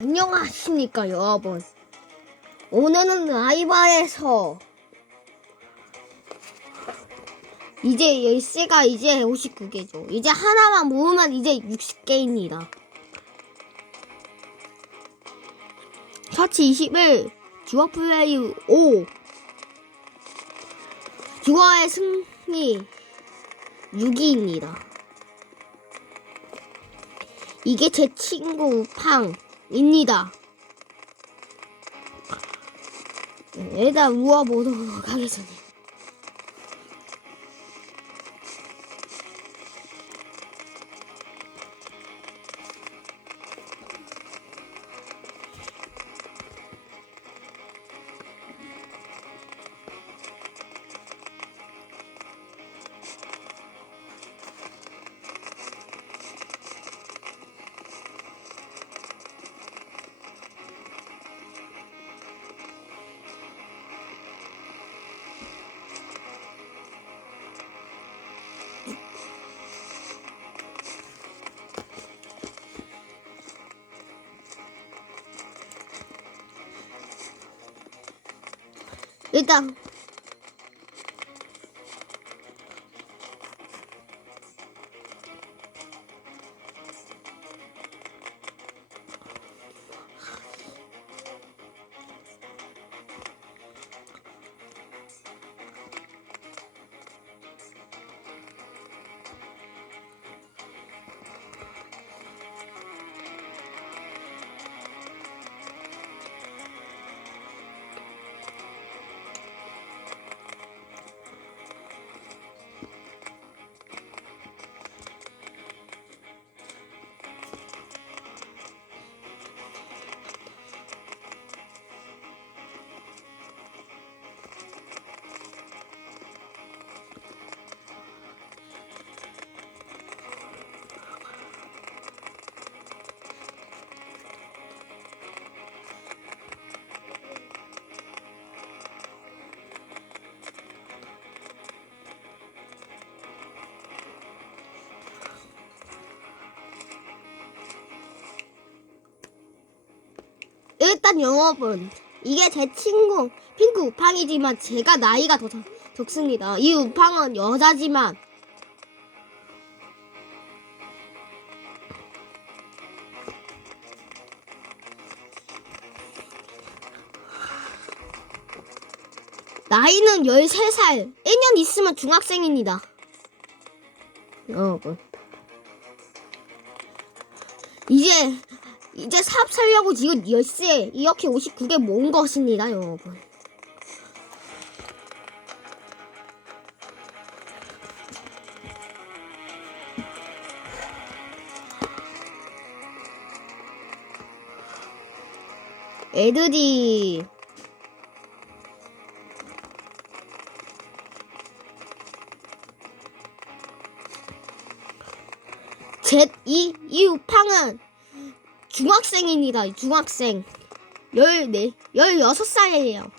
안녕하십니까 여러분. 오늘은 라이바에서 이제 열쇠가 이제 59개죠. 이제 하나만 모으면 이제 60개입니다. 사치 21 주어 플레이 5 주어의 승리 6위입니다. 이게 제 친구 팡 입니다. 일단 누워보도록 하겠습니다. 일단 일단 여러분 이게 제 친구 핑크 우팡이지만 제가 나이가 더 적- 적습니다. 이 우팡은 여자지만 나이는 13살. 1년 있으면 중학생입니다. 여러분. 이제 이제 사업 살려고 지금 열쇠 이렇게 59개 모은 것입니다, 여러분. 애들이 제이 이 우팡은 중학생입니다. 중학생. 14, 16살이에요.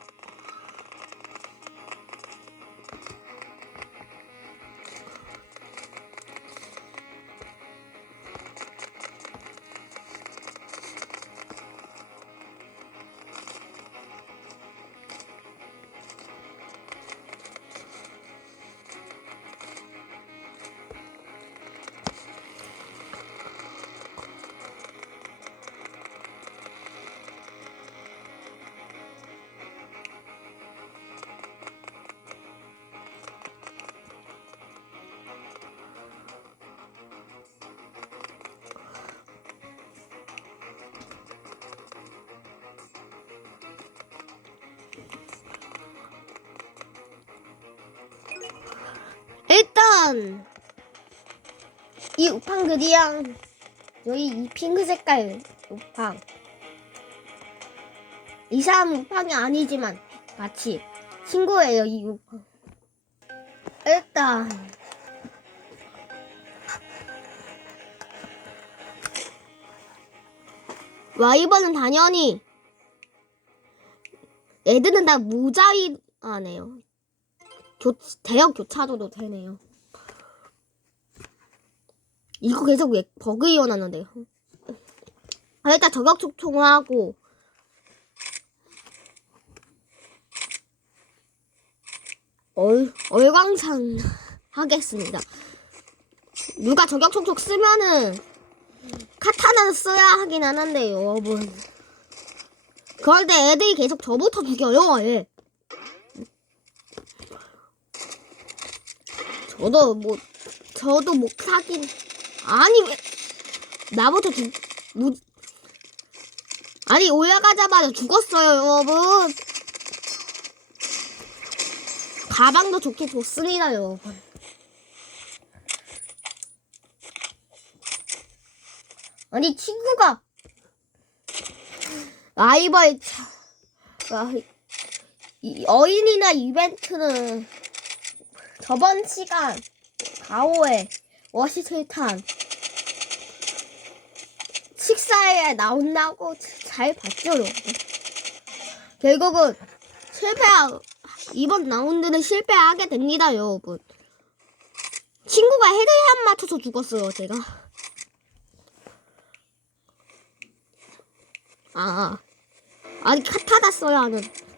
일단 이 우팡들이랑 여기 이 핑크 색깔 우팡. 이 사람 우팡이 아니지만 같이 친구예요 이 우팡. 일단 와이번은 당연히 애들은 다 무자위하네요 교, 대역 교차도도 되네요. 이거 계속 왜 버그 이어났는데요. 일단 저격 초청하고 얼, 얼광산 하겠습니다. 누가 저격 총총 쓰면은 카타나를 써야 하긴 하는데 여러분. 때 애들이 계속 저부터 죽여요. 예. 저도 뭐 저도 못 사긴 아니 왜 나부터 죽 뭐, 아니 올라가자마자 죽었어요 여러분. 가방도 좋게 줬습니다 여러분. 아니 친구가 라이벌 차- 아, 이 어린이날 이벤트는 저번 시간 가오에 워시틀탄 식사에 나온다고 잘 봤죠, 여러분. 결국은 실패하, 이번 라운드는 실패하게 됩니다, 여러분. 친구가 헤드샷 맞춰서 죽었어요, 제가. 아, 아니, 카타다 써야 하는.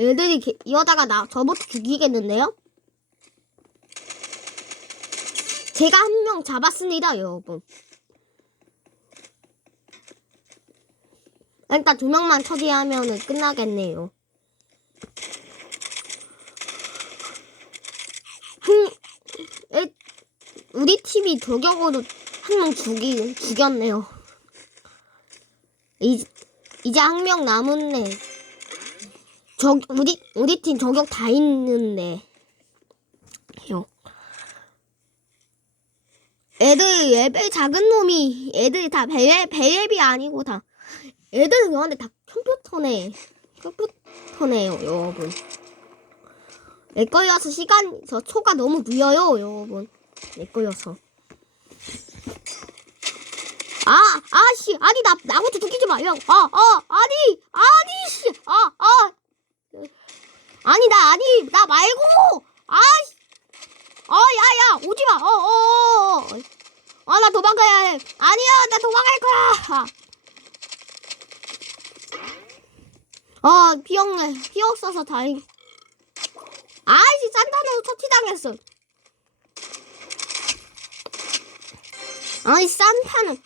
애들이 게- 이러다가 나 저부터 죽이겠는데요? 제가 한 명 잡았습니다, 여러분. 일단 두 명만 처리하면 끝나겠네요. 한, 일- 우리 팀이 저격으로 한 명 죽이, 죽였네요. 이, 이제 한 명 남았네. 저 우리 우리 팀 저격 다 있는데. 요. 애들 레벨 작은 놈이 애들이 다 배, 배랩이 아니고 다. 애들은 그런데 다 컴퓨터네. 컴퓨터네요 여러분. 내 걸려서 시간 저 초가 너무 느려요 여러분. 내 걸려서. 아 아씨 아니 나 나부터 죽이지 마요 아아 아 니 아니 씨아아 아니 나 아니 나 말고! 아씨! 어 야야 오지마. 어어어 아 나 도망가야 해. 아니야 나 도망갈 거야. 아 피었네 피었어서 다행. 아이씨 산타노 처치당했어. 아니 산타는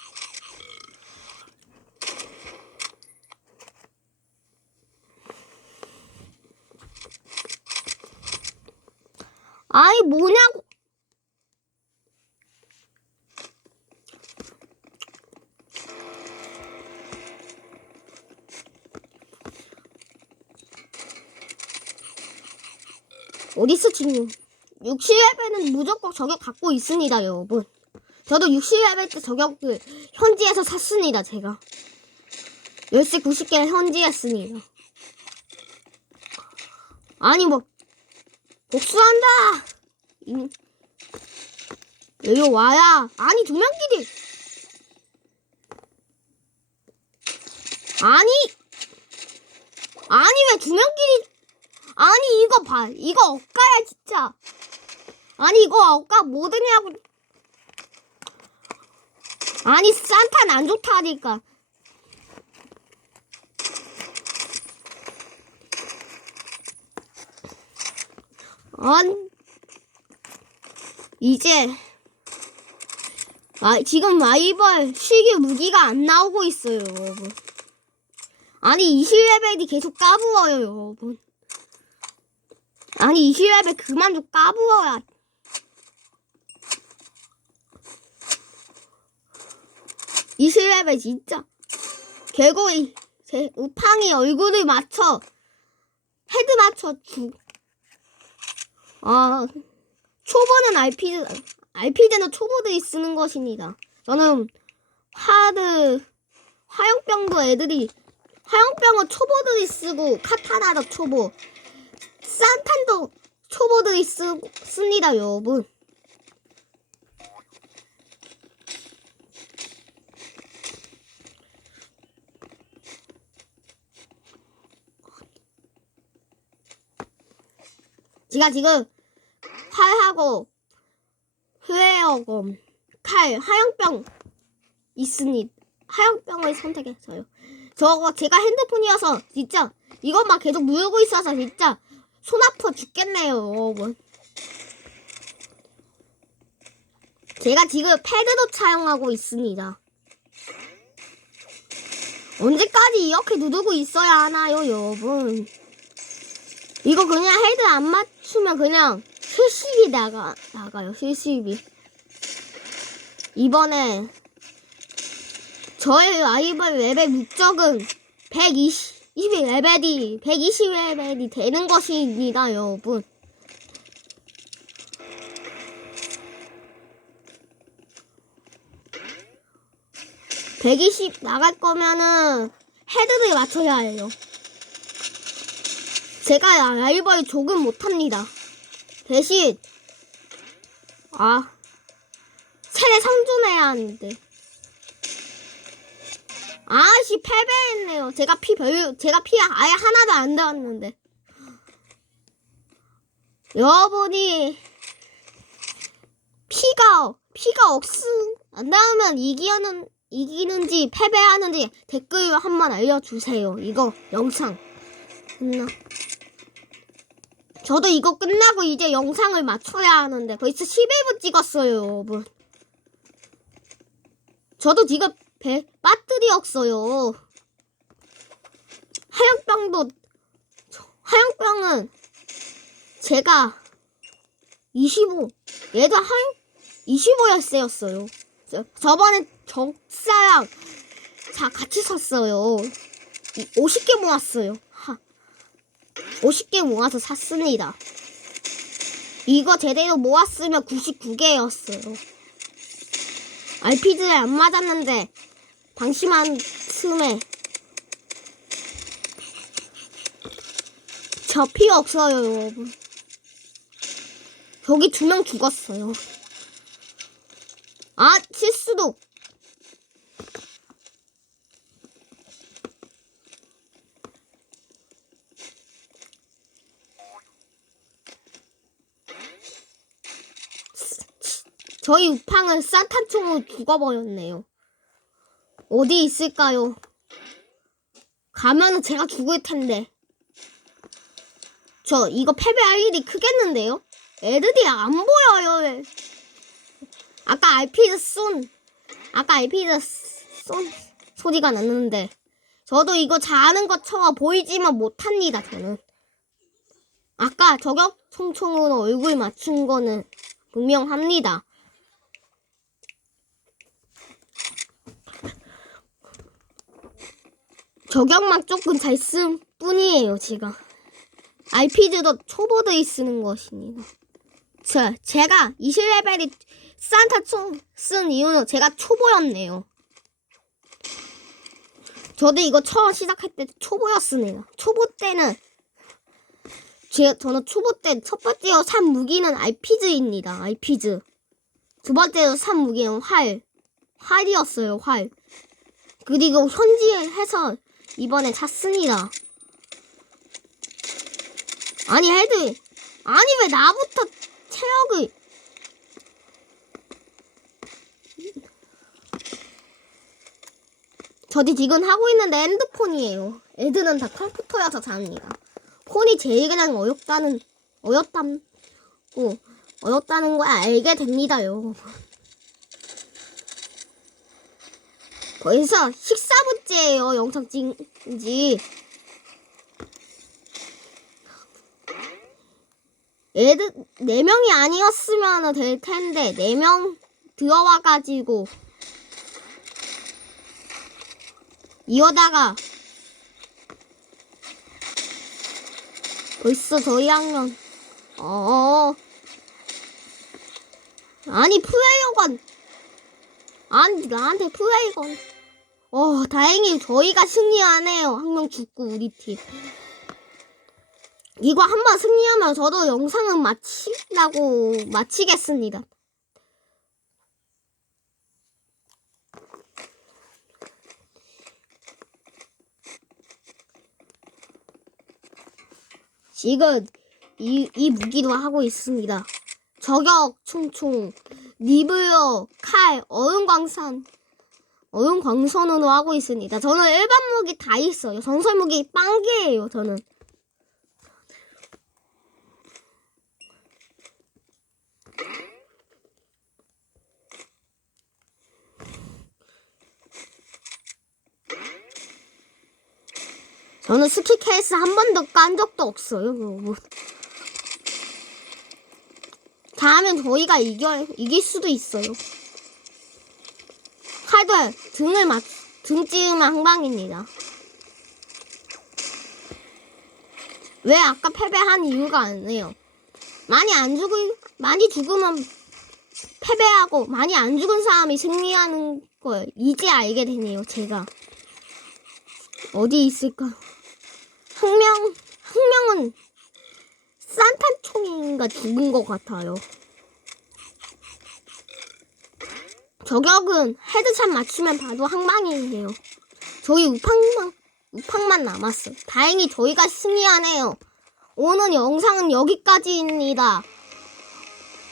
아이 뭐냐고. 어디서 친구 60레벨은 무조건 저격 갖고 있습니다 여러분. 저도 60레벨 때 저격을 현지에서 샀습니다 제가. 열쇠 90개를 현지했습니다. 아니 뭐 복수한다 이- 여기 와야 아니 조명끼리 아니. 아니 왜 조명끼리 아니 이거 봐. 이거 억가야 진짜. 아니 이거 억가 뭐드냐고. 아니 산타는 안 좋다니까. 아니 이제 아 지금 라이벌 실기 무기가 안 나오고 있어요 여러분. 아니 20레벨이 계속 까부어요 여러분. 아니 20레벨 그만 좀 까부어야 이레벨 진짜 결국 이, 제 우팡이 얼굴을 맞춰 헤드 맞춰 죽. 아 초보는 RP RP제는 초보들이 쓰는 것입니다. 저는 하드 화염병도 애들이 화염병은 초보들이 쓰고 카타나도 초보 산탄도 초보들이 쓰, 씁니다 여러분. 제가 지금 활하고 플레어검, 칼, 화염병 있으니 화염병을 선택했어요. 저거 제가 핸드폰이어서 진짜 이것만 계속 누르고 있어서 진짜 손 아파 죽겠네요, 여러분. 제가 지금 패드도 사용하고 있습니다. 언제까지 이렇게 누르고 있어야 하나요, 여러분? 이거 그냥 헤드 안 맞추면 그냥 실습이 나가, 나가요, 실습이. 이번에 저의 라이벌 레벨 목적은 120, 20레벨이, 120레벨이 되는 것입니다, 여러분. (120) 나갈 거면은 헤드를 맞춰야 해요. 제가 라이벌 조금 못합니다. 대신 아 세례 상준해야 하는데 아씨 패배했네요. 제가 피 별 제가 피 아예 하나도 안 들었는데 여러분이 피가 피가 없음 안 나오면 이기는 이기는지 패배하는지 댓글로 한번 알려주세요. 이거 영상 끝나. 저도 이거 끝나고 이제 영상을 맞춰야 하는데 벌써 11분 찍었어요, 여러분. 저도 지금 배 배터리 없어요. 화염병도 화염병은 제가 25 얘도 화염 25열쇠였어요. 저번에 적사랑 자 같이 샀어요. 50개 모았어요. 하. 50개 모아서 샀습니다. 이거 제대로 모았으면 99개였어요. RPG에 안 맞았는데 방심한 틈에 저 필요 없어요, 여러분. 여기 두 명 죽었어요. 아, 실수도. 저희 우팡은 산탄총으로 죽어버렸네요. 어디 있을까요? 가면은 제가 죽을 텐데. 저 이거 패배할 일이 크겠는데요? 애들이 안 보여요. 아까 RP드 쏜, 아까 RP드 쏜 소리가 났는데. 저도 이거 잘하는 것처럼 보이지만 못합니다, 저는. 아까 저격 총총으로 얼굴 맞춘 거는 분명합니다. 저격만 조금 잘 쓴 뿐이에요, 제가. RPG도 초보들이 쓰는 것입니다. 저, 제가 20레벨이 산타 총 쓴 이유는 제가 초보였네요. 저도 이거 처음 시작할 때 초보였습니다. 초보 때는 제, 저는 초보 때 첫 번째로 산 무기는 RPG입니다. RPG. 두 번째로 산 무기는 활. 활이었어요, 활. 그리고 현지에서 이번에 샀습니다. 아니 헤드 아니 왜 나부터 체력을 저도 지금 하고 있는데 핸드폰이에요. 애들은 다 컴퓨터여서 잡니다. 폰이 제일 그냥 어렵다는 어렵다고 어렵다는 걸 알게 됩니다요. 벌써 14분째예요 영상 찍은지. 애들 네 명이 아니었으면 될 텐데 네명 들어와 가지고 이러다가 벌써 저희 학년 어 아니 플레이어건 아니 나한테 플레이건 어 다행히 저희가 승리하네요 한 명 죽고 우리 팀 이거 한 번 승리하면 저도 영상은 마치라고 마치겠습니다. 지금 이, 이 무기로 하고 있습니다. 저격 총총, 리브요, 칼, 얼음광산, 얼음광선으로 하고 있습니다. 저는 일반 무기 다 있어요. 전설 무기 빵개예요, 저는. 저는 스키 케이스 한 번도 깐 적도 없어요. 뭐. 다음엔 저희가 이겨, 이길 수도 있어요. 칼들 등을 맞, 등 찌으면 한 방입니다. 왜 아까 패배한 이유가 아니에요. 많이 안 죽을, 많이 죽으면 패배하고 많이 안 죽은 사람이 승리하는 걸 이제 알게 되네요, 제가. 어디 있을까? 학명, 학명은 산탄총인가 죽은 것 같아요. 저격은 헤드샷 맞추면 바로 항방이에요. 저희 우팡만, 우팡만 남았어. 다행히 저희가 승리하네요. 오늘 영상은 여기까지입니다.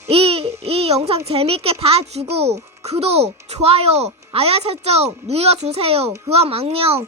이, 이 영상 재밌게 봐주고, 구독, 좋아요, 알람 설정 눌러주세요. 그럼 안녕.